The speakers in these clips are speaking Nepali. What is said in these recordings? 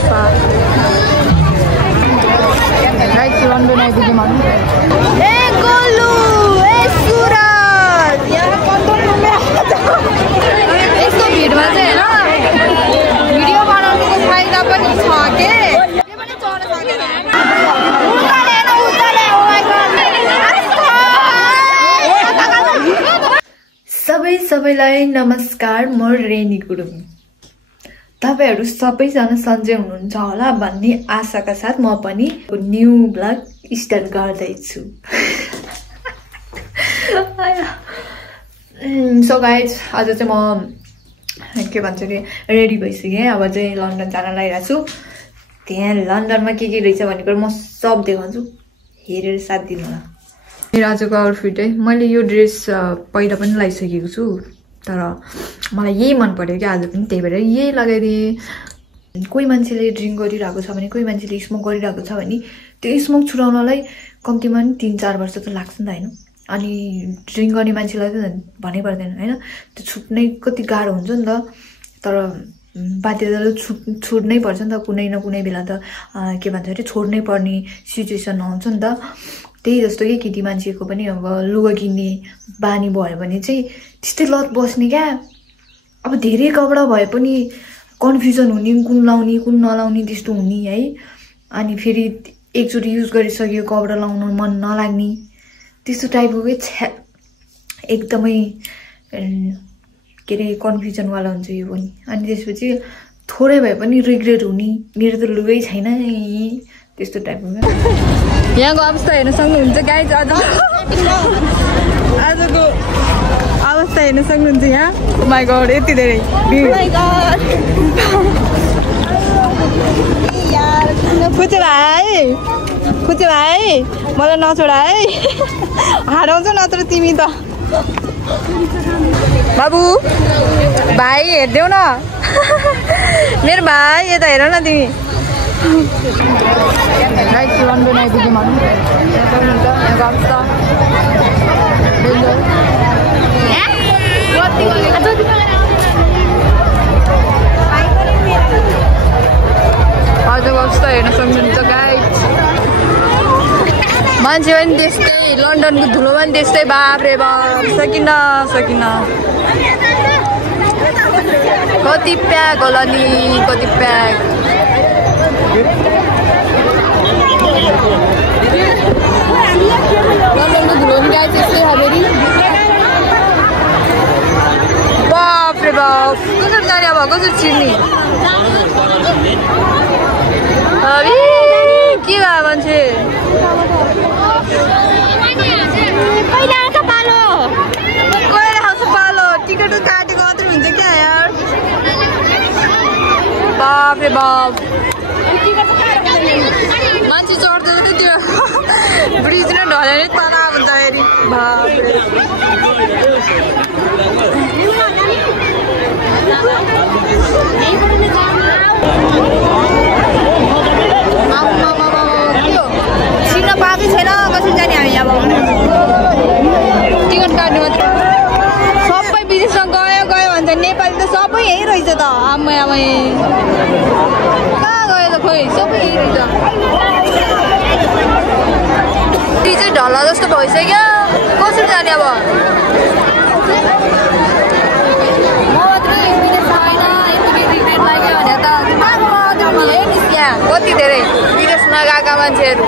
अवस्था राइट लन्डन आइपुग्यो मानु ए गोलु ए सुरज यहाँ कन्ट्रोल रुममा यस्तो भिडमा चाहिँ हैन भिडियो बनाउनुको फाइदा पनि छ के के पनि चढ्न सकेन सबैलाई नमस्कार म रेनी गुरुङ तपाईहरु सबैजना सन्चै हुनुहुन्छ होला भन्ने आशाका साथ म पनि न्यू ब्लग स्टार्ट गर्दै छु सो गाइज आज चाहिँ म के भन्छ रे रेडी भइसके अब चाहिँ लन्डन जान लागिरहेको छु त्यहाँ लन्डनमा के रहेछ भन्ने कुरा म सब देखाउँछु हेरेर साथ दिनु होला मेरो आजको आउटफिट है मैले यो ड्रेस पहिला पनि लगाइसकेको छु तर मलाई यही मन पर्यो के आज पनि त्यही भएर यही लगाइदिए कोही मान्छेले ड्रिंक गरिरहेको छ भने कोही मान्छेले स्मोक गरिरहेको छ भने त्यो स्मोक छुडाउनलाई कम्तीमा नि 3-4 वर्ष त लाग्छ नि त हैन अनि ड्रिंक गर्ने मान्छेलाई त भन्नै पर्दैन हैन त्यो छुट्नै कति गाह्रो हुन्छ नि त तर बाध्यताले छुट्नै पर्छ नि त कुनै न कुनै बेला त के भन्छ रे छोड्नै पर्ने सिचुएसन आउँछ नि त त्यही जस्तो के केटी मान्छेको पनि अब लुगा किन्ने बानी भयो भने चाहिँ त्यस्तै लत बस्ने क्या अब धेरै कपडा भए पनि कन्फ्युजन हुने कुन लाउने कुन नलाउने त्यस्तो हुने है अनि फेरि एकचोटि युज गरिसक्यो कपडा लाउन मन नलाग्ने त्यस्तो टाइपको एकदमै के रे कन्फ्युजन वाला हुन्छ यो पनि अनि त्यसपछि थोरै भए पनि रिग्रेट हुने मेरो त लुगै छैन त्यस्तो टाइपको यहाँको अवस्था हेर्न सक्नुहुन्छ गाइज आजको अवस्था हेर्न सक्नुहुन्छ यहाँ माई गॉड यति धेरै खुचे भाइ मलाई नछोडा है हराउँछ नत्र तिमी त बाबु भाइ हेर्देऊ न मेरो भाइ यता हेर न तिमी राइट लन्डन आइपुग्यो मानु आजको अवस्था हेर्न सक्नुहुन्छ गाइज मान्छे पनि त्यस्तै लन्डनको धुलो पनि त्यस्तै बाप्रे बाप सकिन कति प्याक होला नि कति प्याक लन्डनको धुलो नि गाइज त्यस्तै फेरि बाप्रे बाप कसरी जाने अब कसरी छिर्ने के भयो मान्छे कहिले आउँछ पालो टिकट काटेको मात्रै हुन्छ क्या यार बाप्रे बाप मान्छे चढ्दैन त त्यो ब्रिज नै ढल्यो नि तनाव हुन्छ फेरि बाप्रे छिर्न पाएकै छैन कसरी जाने हामी अब टिकट काट्ने मात्र सबै विदेशमा गयो भन्छ नेपाली त सबै यही रहेछ त आमै कहाँ गयो त खोइ सबै यही रहेछ ती चाहिँ ढल्ला जस्तो भइसक्यो कसरी जाने अब म मात्रै विदेश छैन यति रिग्रेट लाग्यो भने त कति धेरै विदेश नगएका मान्छेहरू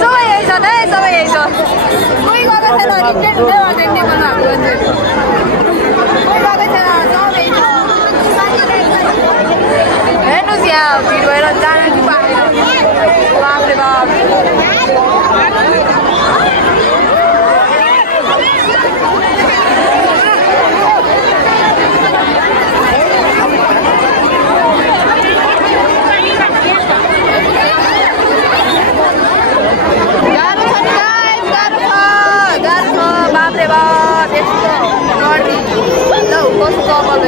सबै यही छन् है सबै यही छ कोही गएको छैन रिग्रेट हुँदै गर्दैन नेपालमा हाम्रो मान्छेहरू कोही गएको छैन सबै हेर्नुहोस् यहाँ भिड भएर जान नि पाएन बाप्रे बाप बाप्रे बाप यस्तो गर्दी ल कस्तो कपाल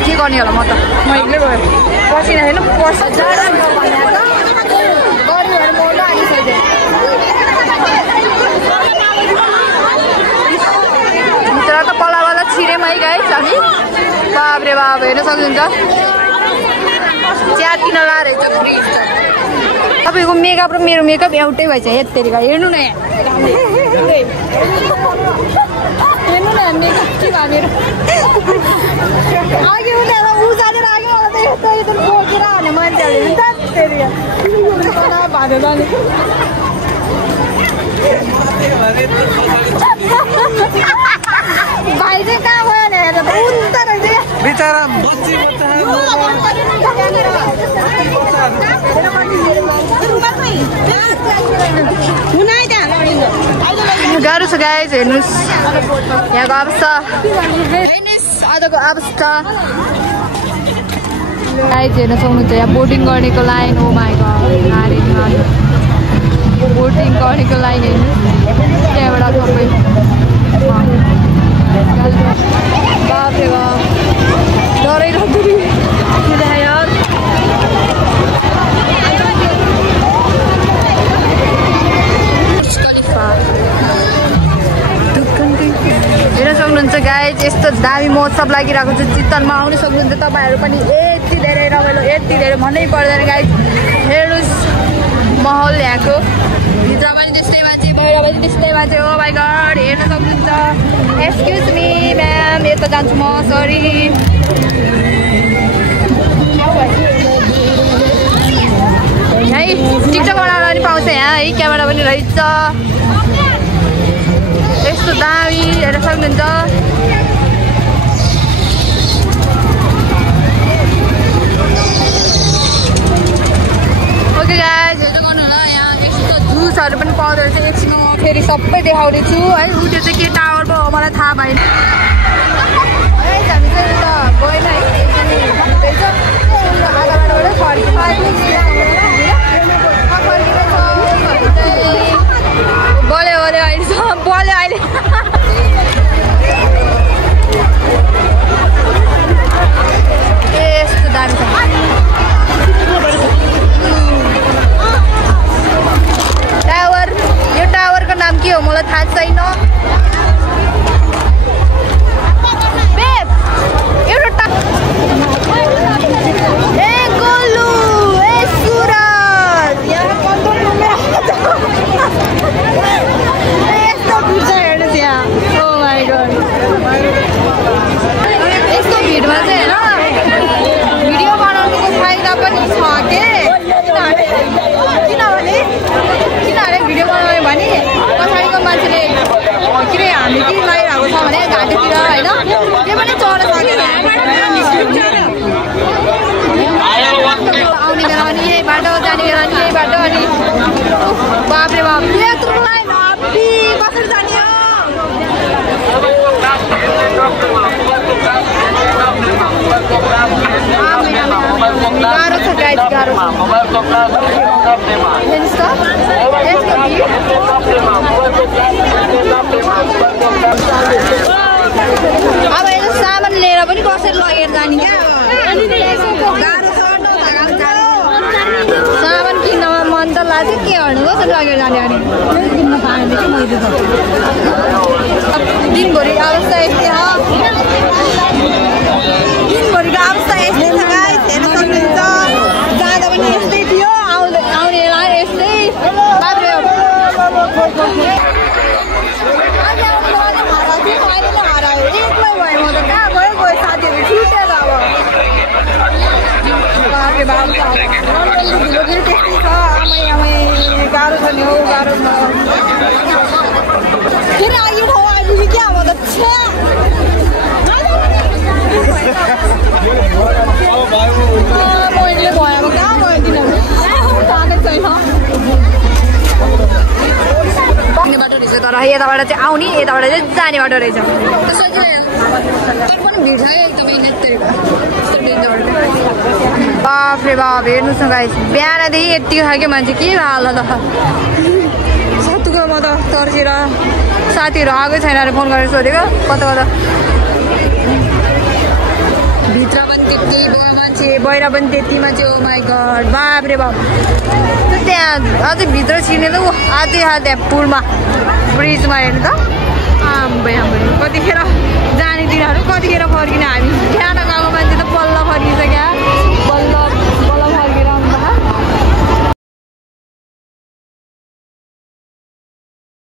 के गर्ने होला म त म एक्लै गयो पसिना हेर्नु भित्र त पल्ला छिरेम है गाइस हामी बाप रे बाप हेर्न सक्नुहुन्छ चिया किन लाएर तपाईँको मेकअप र मेरो मेकअप एउटै भएछ हेत्तेरिका हेर्नु न हेर्नु न मेकअप के भयो मेरो अघि उनीहरूलाई उजालेर आयो मलाई त यस्तो बोकेर हाने मान्छेहरूले भाँडो जाने भाइ चाहिँ कहाँ गयो भने हेरेर त उन्त रहेछ बिचरा गाह्रो छ गाइस हेर्नुहोस् यहाँको अवस्था आजको अवस्था गाइस हेर्न सक्नुहुन्छ यहाँ बोटिङ गर्नेको लाइन हो माइ गॉड बोटिङ गर्नेको लाइन हेर्नुहोस् त्यहाँबाट सबै बाप रे बाप डरै लाग्दो यार हेर्न सक्नुहुन्छ गाइस यस्तो दामी महोत्सव लागिरहेको छ चितवनमा आउन सक्नुहुन्छ तपाईँहरू पनि यति धेरै रमाइलो यति धेरै भन्नै पर्दैन गाइस हेर्नुहोस् माहौल यहाँको भित्र पनि त्यस्तै मान्छे बाहिर पनि त्यस्तै मान्छे हो माइ गॉड हेर्न सक्नुहुन्छ एक्सक्युज मी म्याम यता जान्छु म सरी है टिकटक बनाउन पनि पाउँछ यहाँ है क्यामेरा पनि रहेछ यस्तो दामी हेर्न सक्नुहुन्छ ओके गाइस हेर्दै गर्नु होला यहाँ यस्तो जुसहरू पनि पाउँदो रहेछ एकछिन फेरि सबै देखाउने छु है ऊ त्यो चाहिँ के टावर पो हो मलाई थाहा भएन हामी चाहिँ उता गएन है आधा बाटोबाटै बल्यो बल्यो अहिले बल्यो अहिले यस्तो दामी छ टावर यो टावरको नाम के हो मलाई थाहा छैन यस्तो भिडमा चाहिँ होइन भिडियो बनाउनुको फाइदा पनि छ के किनभने भिडियो बनाउने भने पछाडिको मान्छेले के अरे हामी के लगाइरहेको छ भने घाँटीतिर होइन त्यो पनि चढ्न सकेन आउने बेला पनि यही बाटो जाने बेला पनि यही बाटो अनि बाप्रे बाप यत्रो लाइन कसरी जाने हो गाह्रो छ गाइस गाह्रो अब यो सामान लिएर पनि कसरी लगेर जाने क्या सामान किन्नमा मन त लाग्छ के गर्नु कसरी लगेर जाने अनि किन्न पाएन कि मैले त दिनभरि अवस्था यस्तै हो दिनभरिको अवस्था यस्तै छ गाइस हेर्न सक्नुहुन्छ जाँदा पनि यस्तै थियो आउने यस्तै बाप्रे एक्लै भयो म त कहाँ गयो साथीहरू छुटेर अब बाप्रे बाप त्यस्तै छ आमै गाह्रो छ नि हौ गाह्रो छ फेरि अघि ठाउँ आइपुग्यो क्या अब त मैले भयो अब कहाँ गयो तिनीहरू थाहा छैन बाटो रहेछ त तर यताबाट चाहिँ आउने यताबाट चाहिँ जाने बाटो रहेछ बाफ रे बाफ हेर्नुहोस् न गाइस बिहानदेखि यति खालको मान्छे के हाल त सत्तुको म त तर्सेर साथीहरू आएकै छैन अरे फोन गरेर सोधेको कता कता भित्र पनि त्यति मान्छे बाहिर पनि त्यति मान्छे ओ माई गड बाप रे बाप त्यहाँ अझै भित्र छिर्ने त आजै त्यहाँ पुलमा ब्रिजमा हेर्नु त आम्बै आम्बै कतिखेर जाने दिनहरू कतिखेर फर्किने हामी बिहान गएको मान्छे त पल्ल